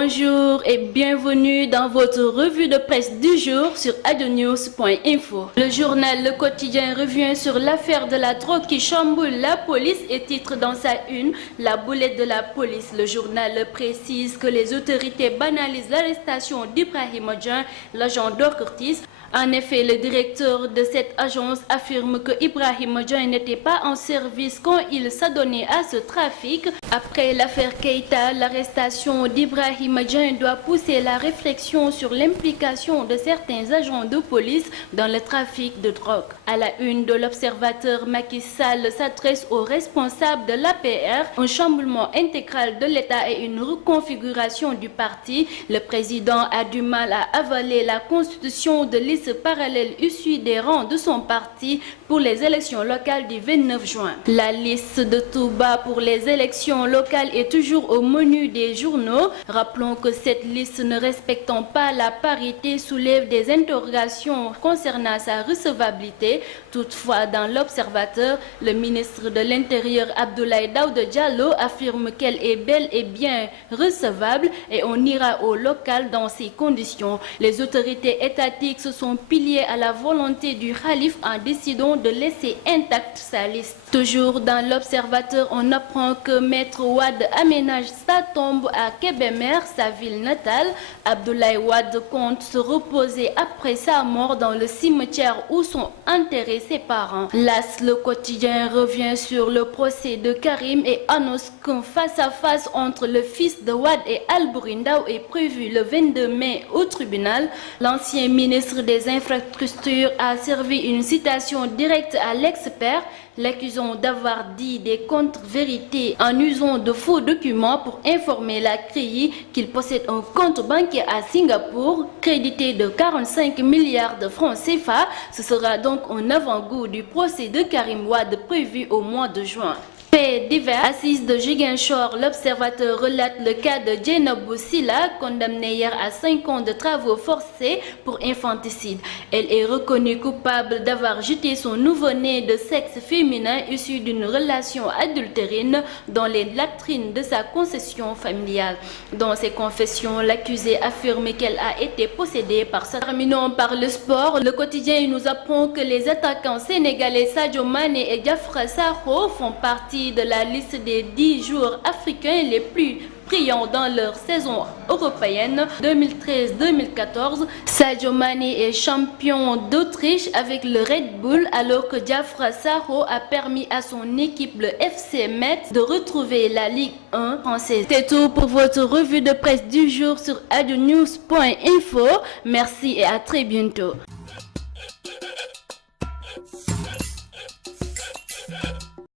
Bonjour et bienvenue dans votre revue de presse du jour sur adonews.info. Le journal Le Quotidien revient sur l'affaire de la drogue qui chamboule la police et titre dans sa une « La boulette de la police ». Le journal précise que les autorités banalisent l'arrestation d'Ibrahima Dieng, l'agent d'Ocurtis. En effet, le directeur de cette agence affirme que Ibrahima Dieng n'était pas en service quand il s'adonnait à ce trafic. Après l'affaire Keïta, l'arrestation d'Ibrahima Dieng doit pousser la réflexion sur l'implication de certains agents de police dans le trafic de drogue. À la une de l'Observateur, Macky Sall s'adresse aux responsables de l'APR, un chamboulement intégral de l'État et une reconfiguration du parti. Le président a du mal à avaler la constitution de liste parallèle issue des rangs de son parti pour les élections locales du 29 juin. La liste de Touba pour les élections locales est toujours au menu des journaux. Rappelons que cette liste ne respectant pas la parité soulève des interrogations concernant sa recevabilité. Toutefois, dans l'Observateur, le ministre de l'Intérieur Abdoulaye Daouda Diallo affirme qu'elle est bel et bien recevable et on ira au local dans ces conditions. Les autorités étatiques se sont pliées à la volonté du calife en décidant de laisser intacte sa liste. Toujours dans l'Observateur, on apprend que Maître Wade aménage sa tombe à Kébémer, sa ville natale. Abdoulaye Wade compte se reposer après sa mort dans le cimetière où sont enterrés ses parents. L'As, le quotidien, revient sur le procès de Karim et annonce qu'un face-à-face entre le fils de Wade et Albouri Ndao est prévu le 22 mai au tribunal. L'ancien ministre des Infrastructures a servi une citation directe à l'expert, l'accusant d'avoir dit des contre-vérités en usant de faux documents pour informer la CREI qu'il possède un compte bancaire à Singapour crédité de 45 milliards de francs CFA. Ce sera donc un avant-goût du procès de Karim Wade prévu au mois de juin. Faits divers, assise de Ziguinchor, l'Observateur relate le cas de Dieynabou Silla, condamnée hier à 5 ans de travaux forcés pour infanticide. Elle est reconnue coupable d'avoir jeté son nouveau-né de sexe féminin issu d'une relation adultérine dans les latrines de sa concession familiale. Dans ses confessions, l'accusée affirme qu'elle a été possédée par sa... Terminons par le sport. Le quotidien nous apprend que les attaquants sénégalais Sadio Mané et Diafra Sakho font partie de la liste des 10 joueurs africains les plus brillants dans leur saison européenne 2013-2014. Sadio Mané est champion d'Autriche avec le Red Bull alors que Diafra Sakho a permis à son équipe, le FC Metz, de retrouver la Ligue 1 française. C'est tout pour votre revue de presse du jour sur adonews.info. Merci et à très bientôt.